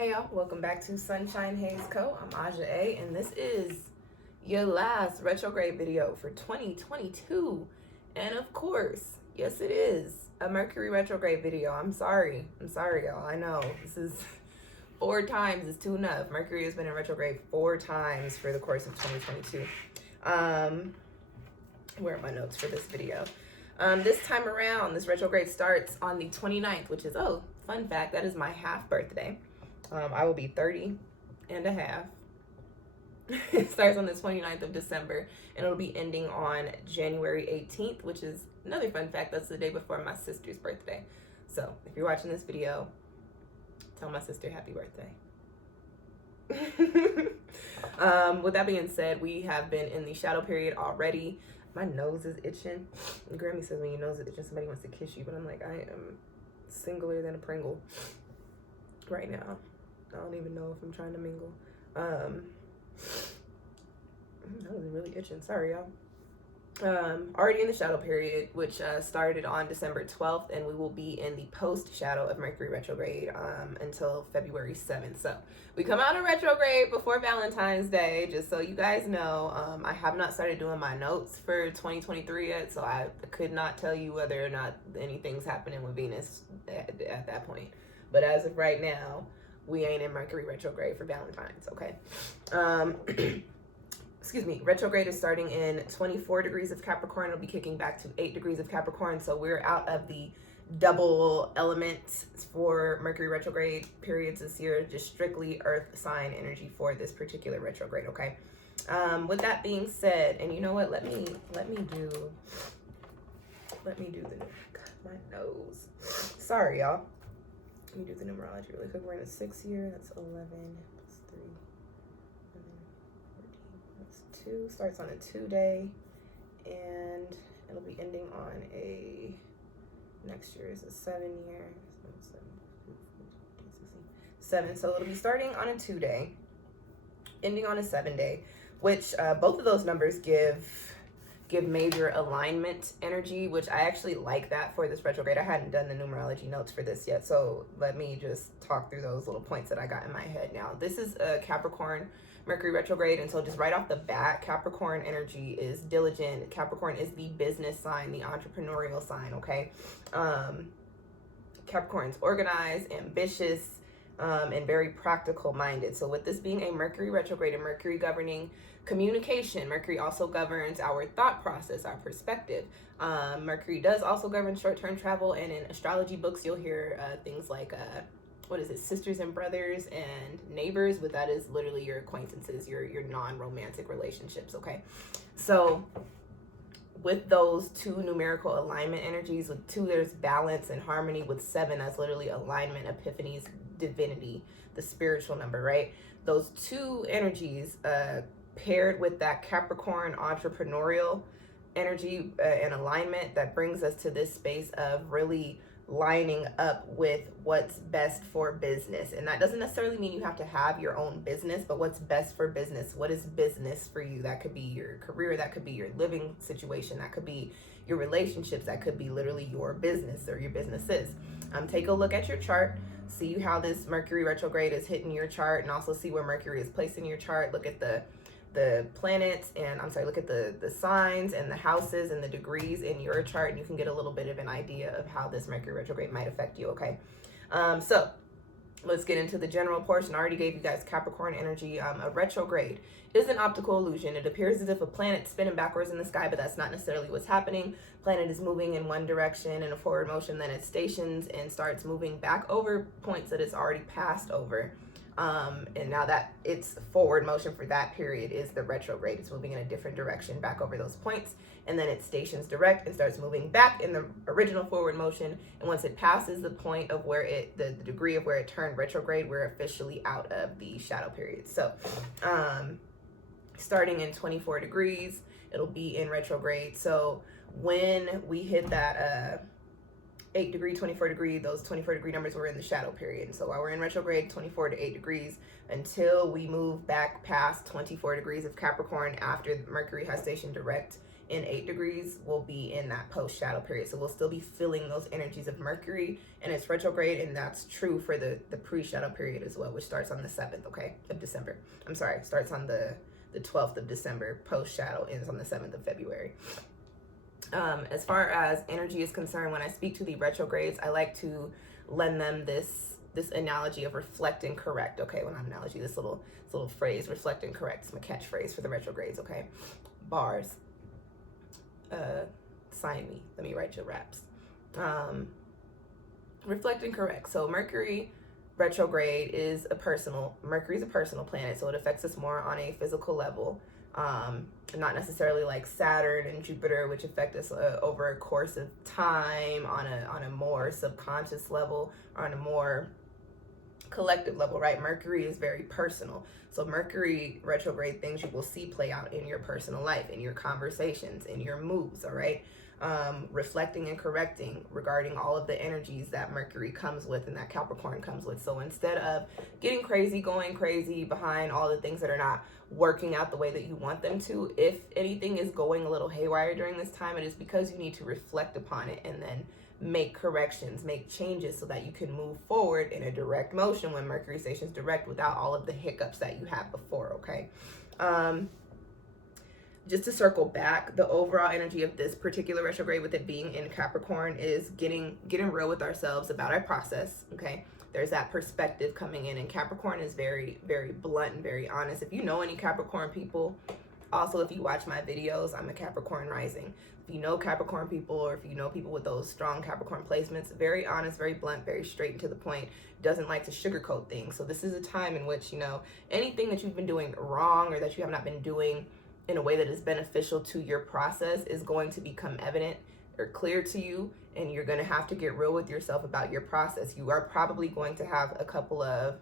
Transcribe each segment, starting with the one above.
Hey y'all, welcome back to SunshinehazeCo. I'm Aja A, and this is your last retrograde video for 2022. And of course, yes it is, a Mercury retrograde video. I'm sorry y'all, I know, this is 4 times is too enough. Mercury has been in retrograde 4 times for the course of 2022. Where are my notes for this video? This time around, this retrograde starts on the 29th, which is, oh, fun fact, that is my half birthday. I will be 30 and a half. It starts on the 29th of December, and it'll be ending on January 18th, which is another fun fact. That's the day before my sister's birthday. So if you're watching this video, tell my sister happy birthday. With that being said, we have been in the shadow period already. My nose is itching. Grammy says when your nose is itching, somebody wants to kiss you, but I'm like, I am singler than a Pringle right now. I don't even know if I'm trying to mingle. That was really itching. Sorry, y'all. Already in the shadow period, which started on December 12th, and we will be in the post shadow of Mercury retrograde until February 7th. So we come out of retrograde before Valentine's Day, just so you guys know. I have not started doing my notes for 2023 yet, so I could not tell you whether or not anything's happening with Venus at that point. But as of right now, we ain't in Mercury retrograde for Valentine's, okay? Excuse me, retrograde is starting in 24 degrees of Capricorn. It'll be kicking back to 8 degrees of Capricorn. So we're out of the double elements for Mercury retrograde periods this year, just strictly earth sign energy for this particular retrograde, okay? With that being said, and you know what, let me do the, my nose. Sorry, y'all. Let me do the numerology really quick. We're in a 6 year. That's 11 plus 3, 11, 14. That's 2. Starts on a 2 day, and it'll be ending on a, next year is a 7 year. 7. So it'll be starting on a 2 day, ending on a 7 day, which both of those numbers give major alignment energy, which I actually like that for this retrograde. I hadn't done the numerology notes for this yet, so let me just talk through those little points that I got in my head now. This is a Capricorn Mercury retrograde, and so just right off the bat, Capricorn energy is diligent. Capricorn is the business sign, the entrepreneurial sign, okay? Capricorn's organized, ambitious, and very practical minded. So with this being a Mercury retrograde and Mercury governing communication, Mercury also governs our thought process, our perspective. Mercury does also govern short-term travel, and in astrology books you'll hear things like sisters and brothers and neighbors, but that is literally your acquaintances, your non-romantic relationships, okay? So with those 2 numerical alignment energies, with 2 there's balance and harmony, with 7 that's literally alignment, epiphanies, divinity, the spiritual number, right? Those 2 energies paired with that Capricorn entrepreneurial energy and alignment, that brings us to this space of really lining up with what's best for business. And that doesn't necessarily mean you have to have your own business, but what's best for business. What is business for you? That could be your career, that could be your living situation, that could be your relationships, that could be literally your business or your businesses. Take a look at your chart, see how this Mercury retrograde is hitting your chart, and also see where Mercury is placed in your chart. Look at the planets, and look at the signs and the houses and the degrees in your chart, and you can get a little bit of an idea of how this Mercury retrograde might affect you, okay? So let's get into the general portion. I already gave you guys Capricorn energy. A retrograde is an optical illusion. It appears as if a planet's spinning backwards in the sky, but that's not necessarily what's happening. Planet is moving in one direction in a forward motion, then it stations and starts moving back over points that it's already passed over. And now that it's forward motion for that period is the retrograde. It's moving in a different direction back over those points, and then it stations direct and starts moving back in the original forward motion. And once it passes the point of where the degree of where it turned retrograde, we're officially out of the shadow period. So starting in 24 degrees, it'll be in retrograde. So when we hit that 8 degree, 24 degree, those 24 degree numbers were in the shadow period. And so while we're in retrograde, 24 to 8 degrees, until we move back past 24 degrees of Capricorn after Mercury has stationed direct in 8 degrees will be in that post shadow period. So we'll still be feeling those energies of Mercury and its retrograde, and that's true for the pre-shadow period as well, which starts on the 7th, okay, of December. I'm sorry, starts on the 12th of December, post shadow ends on the 7th of February. As far as energy is concerned, when I speak to the retrogrades, I like to lend them this analogy of reflect and correct, okay? Well, not analogy, this little phrase, reflect and correct. It's my catchphrase for the retrogrades, okay? Bars. Sign me. Let me write your raps. Reflect and correct. So Mercury retrograde is Mercury's a personal planet, so it affects us more on a physical level. Not necessarily like Saturn and Jupiter, which affect us over a course of time on a more subconscious level, or on a more collective level, right? Mercury is very personal. So Mercury retrograde things you will see play out in your personal life, in your conversations, in your moves, all right? Reflecting and correcting regarding all of the energies that Mercury comes with and that Capricorn comes with. So instead of getting crazy, going crazy behind all the things that are not working out the way that you want them to, if anything is going a little haywire during this time, it is because you need to reflect upon it and then make corrections, make changes so that you can move forward in a direct motion when Mercury stations direct without all of the hiccups that you had before, okay? Just to circle back, the overall energy of this particular retrograde, with it being in Capricorn, is getting real with ourselves about our process, okay? There's that perspective coming in, and Capricorn is very, very blunt and very honest. If you know any Capricorn people, also if you watch my videos, I'm a Capricorn rising. If you know Capricorn people, or if you know people with those strong Capricorn placements, very honest, very blunt, very straight and to the point, doesn't like to sugarcoat things. So this is a time in which, anything that you've been doing wrong or that you have not been doing in a way that is beneficial to your process is going to become evident or clear to you, and you're going to have to get real with yourself about your process. You are probably going to have a couple of,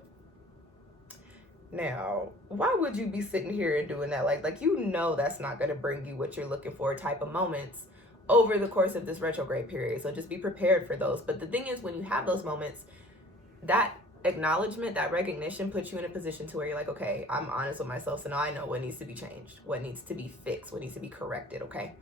now, why would you be sitting here and doing that? Like that's not going to bring you what you're looking for type of moments over the course of this retrograde period. So just be prepared for those. But the thing is, when you have those moments, that acknowledgement, that recognition puts you in a position to where you're like, okay, I'm honest with myself, so now I know what needs to be changed, what needs to be fixed, what needs to be corrected, okay?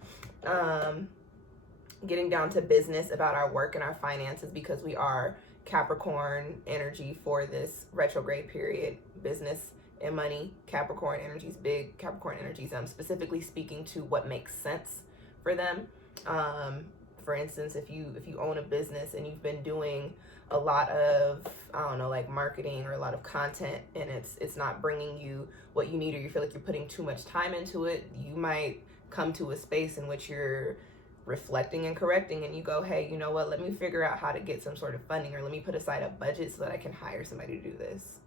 Getting down to business about our work and our finances, because we are Capricorn energy for this retrograde period. Business and money, Capricorn energy is big. Capricorn energies, I'm specifically speaking to what makes sense for them. For instance, if you own a business and you've been doing a lot of, like marketing or a lot of content, and it's not bringing you what you need, or you feel like you're putting too much time into it, you might come to a space in which you're reflecting and correcting, and you go, hey, you know what, let me figure out how to get some sort of funding, or let me put aside a budget so that I can hire somebody to do this.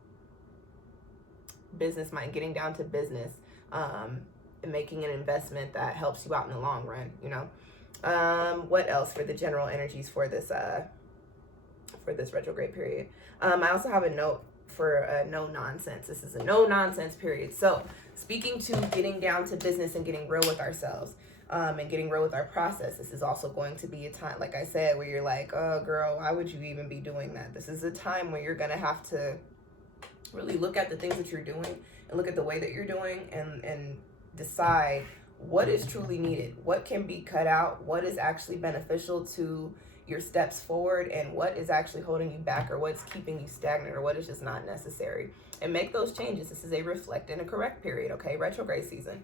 Business mind, getting down to business, and making an investment that helps you out in the long run, What else for the general energies for this retrograde period? I also have a note for no nonsense. This is a no nonsense period. So speaking to getting down to business and getting real with ourselves, and getting real with our process, this is also going to be a time, like I said, where you're like, oh girl, why would you even be doing that? This is a time where you're gonna have to really look at the things that you're doing and look at the way that you're doing, and decide what is truly needed, what can be cut out, what is actually beneficial to your steps forward, and what is actually holding you back, or what's keeping you stagnant, or what is just not necessary, and make those changes. This is a reflect and a correct period, okay? Retrograde season.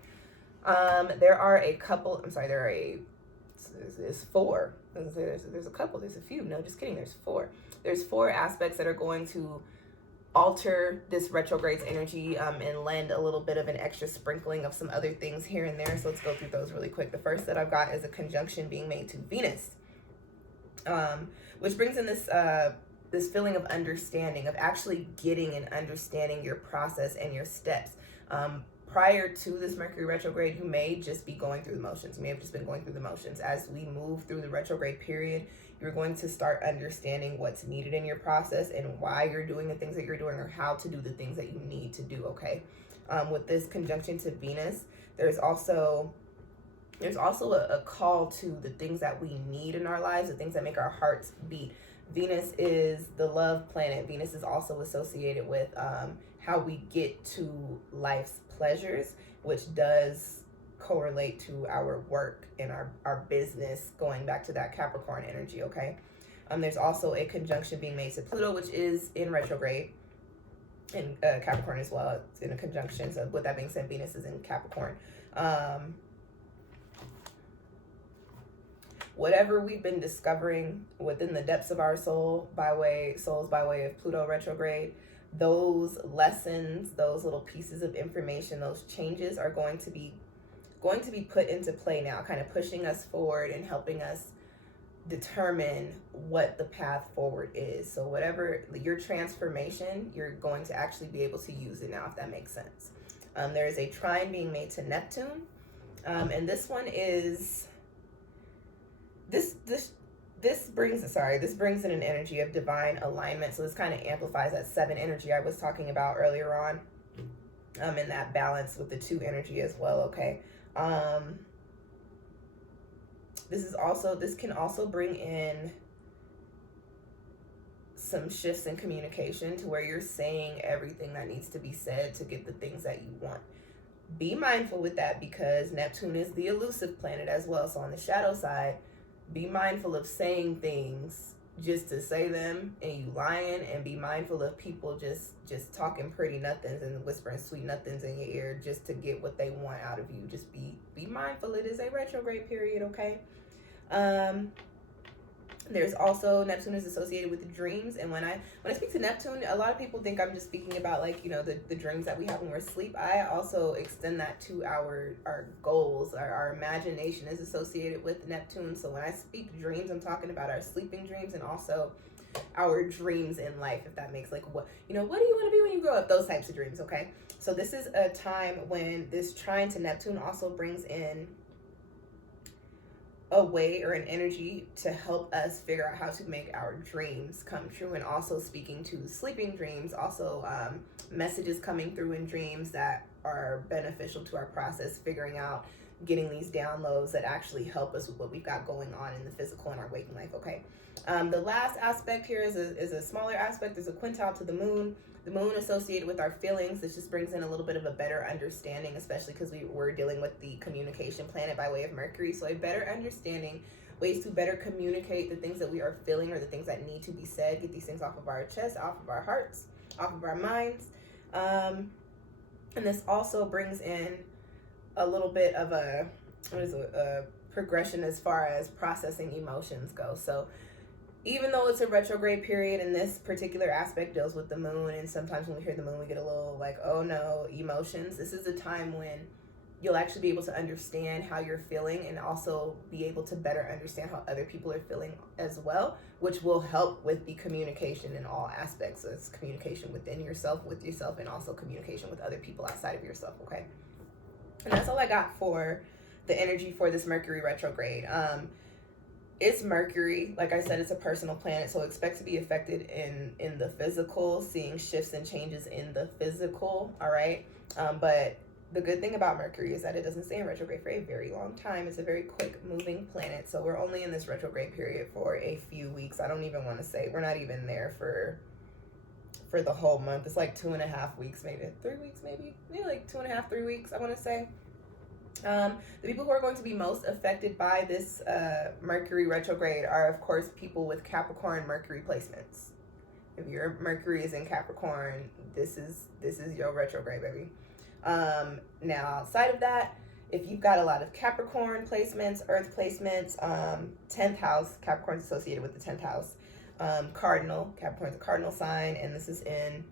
There are a couple, there's four. There's a couple, there's a few. No, just kidding, there's four. There's four aspects that are going to alter this retrograde's energy, and lend a little bit of an extra sprinkling of some other things here and there. So let's go through those really quick. The first that I've got is a conjunction being made to Venus, which brings in this feeling of understanding, of actually getting and understanding your process and your steps. Prior to this Mercury retrograde, you may just be going through the motions. You may have just been going through the motions. As we move through the retrograde period, you're going to start understanding what's needed in your process and why you're doing the things that you're doing, or how to do the things that you need to do, okay? With this conjunction to Venus, there's also a call to the things that we need in our lives, the things that make our hearts beat. Venus is the love planet. Venus is also associated with how we get to life's pleasures, which does correlate to our work and our business, going back to that Capricorn energy, okay? There's also a conjunction being made to Pluto, which is in retrograde, in Capricorn as well. It's in a conjunction. So with that being said, Venus is in Capricorn. Whatever we've been discovering within the depths of our souls by way of Pluto retrograde, those lessons, those little pieces of information, those changes are going to be put into play now, kind of pushing us forward and helping us determine what the path forward is. So whatever your transformation, you're going to actually be able to use it now, if that makes sense. There is a trine being made to Neptune, and this one is this brings in an energy of divine alignment. So this kind of amplifies that 7 energy I was talking about earlier on, and that balance with the 2 energy as well. Okay. This can also bring in some shifts in communication to where you're saying everything that needs to be said to get the things that you want. Be mindful with that, because Neptune is the elusive planet as well. So on the shadow side, be mindful of saying things just to say them and you lying, and be mindful of people just talking pretty nothings and whispering sweet nothings in your ear just to get what they want out of you. Just be mindful. It is a retrograde period, okay? There's also, Neptune is associated with dreams, and when I speak to Neptune, a lot of people think I'm just speaking about, like, you know, the dreams that we have when we're asleep. I also extend that to our goals. Our imagination is associated with Neptune. So when I speak dreams, I'm talking about our sleeping dreams and also our dreams in life, if that makes, like, what do you want to be when you grow up, those types of dreams. Okay, so this is a time when this trine to Neptune also brings in a way or an energy to help us figure out how to make our dreams come true, and also speaking to sleeping dreams, also messages coming through in dreams that are beneficial to our process, figuring out, getting these downloads that actually help us with what we've got going on in the physical and our waking life. Okay, the last aspect here is a smaller aspect. There's a quintile to the moon. The moon associated with our feelings. This just brings in a little bit of a better understanding, especially because we're dealing with the communication planet by way of Mercury. So a better understanding, ways to better communicate the things that we are feeling or the things that need to be said, get these things off of our chest, off of our hearts, off of our minds. And this also brings in a little bit of a progression as far as processing emotions go. So even though it's a retrograde period and this particular aspect deals with the moon, and sometimes when we hear the moon we get a little like, oh no, emotions, this is a time when you'll actually be able to understand how you're feeling and also be able to better understand how other people are feeling as well, which will help with the communication in all aspects. So it's communication within yourself, with yourself, and also communication with other people outside of yourself. Okay, and that's all I got for the energy for this Mercury retrograde. It's Mercury, like I said, it's a personal planet, so expect to be affected in the physical, seeing shifts and changes in the physical, all right? But the good thing about Mercury is that it doesn't stay in retrograde for a very long time. It's a very quick moving planet, so we're only in this retrograde period for a few weeks. I don't even want to say, we're not even there for the whole month. It's like 2.5 weeks, maybe 3 weeks, maybe like 2.5, 3 weeks, I want to say. The people who are going to be most affected by this Mercury retrograde are, of course, people with Capricorn Mercury placements. If your Mercury is in Capricorn, this is your retrograde, baby. Now, outside of that, if you've got a lot of Capricorn placements, Earth placements, 10th house, Capricorn's associated with the 10th house. Cardinal, Capricorn's a cardinal sign, and this is in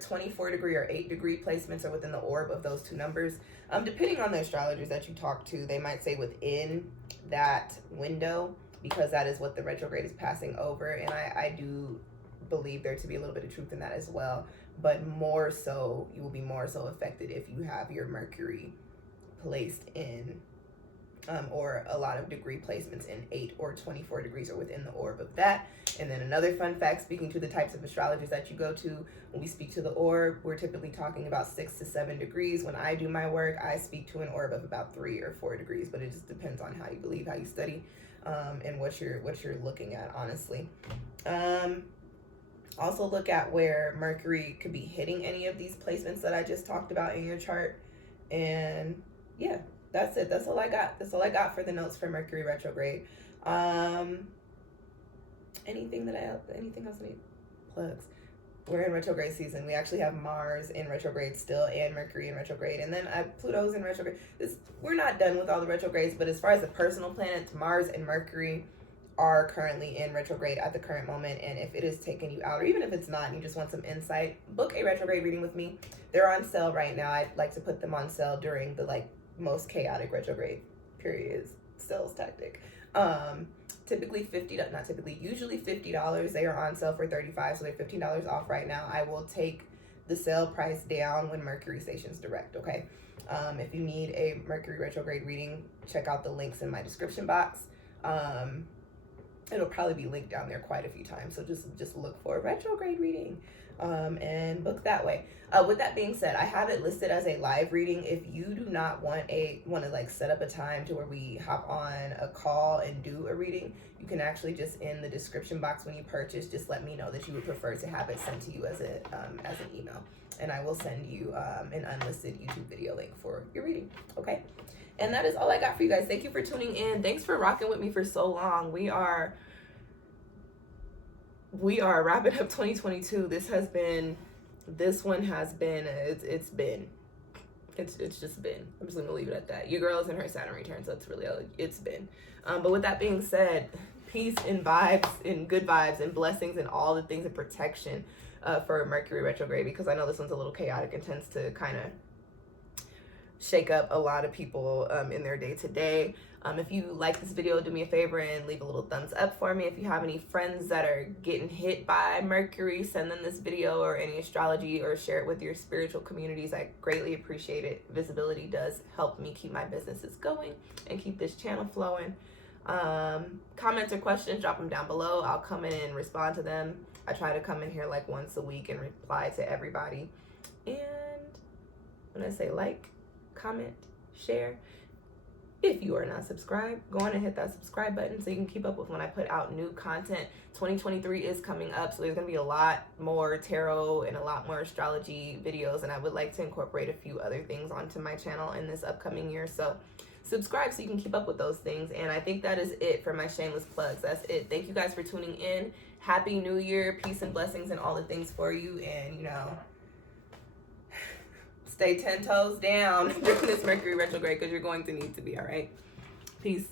24 degree or 8 degree placements are within the orb of those two numbers. Depending on the astrologers that you talk to, they might say within that window, because that is what the retrograde is passing over. And I do believe there to be a little bit of truth in that as well. But more so, you will be more so affected if you have your Mercury placed in or a lot of degree placements in 8 or 24 degrees or within the orb of that. And then another fun fact, speaking to the types of astrologers that you go to, when we speak to the orb, we're typically talking about 6 to 7 degrees. When I do my work, I speak to an orb of about 3 or 4 degrees, but it just depends on how you believe, how you study, and what you're looking at, honestly. Also look at where Mercury could be hitting any of these placements that I just talked about in your chart. And yeah, That's it. That's all I got. That's all I got for the notes for Mercury retrograde. Anything else I need? Plugs. We're in retrograde season. We actually have Mars in retrograde still, and Mercury in retrograde, and then Pluto's in retrograde. We're not done with all the retrogrades, but as far as the personal planets, Mars and Mercury are currently in retrograde at the current moment. And if it is taking you out, or even if it's not and you just want some insight, book a retrograde reading with me. They're on sale right now. I'd like to put them on sale during the most chaotic retrograde period. Sales tactic. Usually $50. They are on sale for $35, so they're $15 off right now. I will take the sale price down when Mercury stations direct, okay? If you need a Mercury retrograde reading, check out the links in my description box. It'll probably be linked down there quite a few times, so just look for retrograde reading and book that way. With that being said, I have it listed as a live reading. If you do not want to set up a time to where we hop on a call and do a reading, you can actually just in the description box when you purchase, just let me know that you would prefer to have it sent to you as an email, and I will send you an unlisted YouTube video link for your reading. Okay. And that is all I got for you guys. Thank you for tuning in. Thanks for rocking with me for so long. We are wrapping up 2022. It's just been. I'm just gonna leave it at that. Your girl's in her Saturn return, so it's really all it's been. But with that being said, peace and vibes and good vibes and blessings and all the things of protection for Mercury retrograde, because I know this one's a little chaotic and tends to kind of shake up a lot of people in their day-to-day. If you like this video, do me a favor and leave a little thumbs up for me. If you have any friends that are getting hit by Mercury, send them this video or any astrology, or share it with your spiritual communities. I greatly appreciate it. Visibility does help me keep my businesses going and keep this channel flowing. Comments or questions, drop them down below. I'll come in and respond to them. I try to come in here once a week and reply to everybody. And when I say comment, share. If you are not subscribed, go on and hit that subscribe button so you can keep up with when I put out new content. 2023 is coming up, so there's going to be a lot more tarot and a lot more astrology videos, and I would like to incorporate a few other things onto my channel in this upcoming year. So subscribe so you can keep up with those things. And I think that is it for my shameless plugs. That's it. Thank you guys for tuning in. Happy New Year. Peace and blessings and all the things for you. And, stay 10 toes down during this Mercury retrograde, because you're going to need to be, all right? Peace.